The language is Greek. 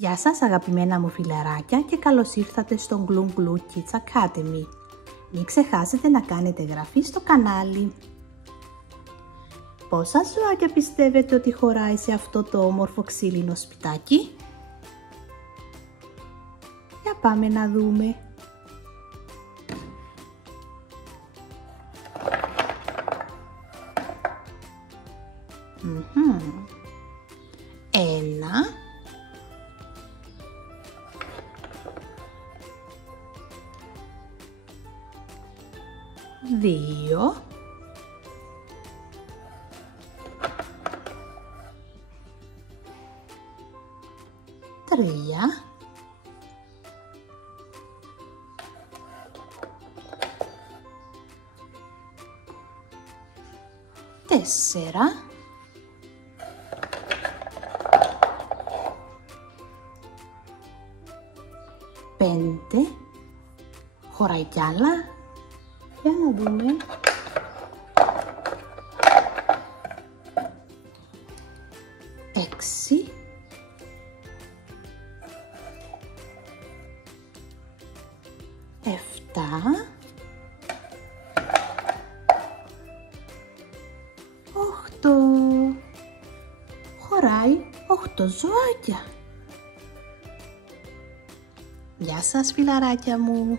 Γεια σας αγαπημένα μου φιλαράκια και καλώς ήρθατε στο Glue Glue Kids Academy. Μην ξεχάσετε να κάνετε εγγραφή στο κανάλι. Πόσα ζωάκια πιστεύετε ότι χωράει σε αυτό το όμορφο ξύλινο σπιτάκι? Για πάμε να δούμε. Ένα, δύο, τρία, τέσσερα, πέντε, χωράει κι άλλα, για να δούμε. Έξι, εφτά, οχτώ, χωράει 8 ζωάκια. Γεια σας φιλαράκια μου!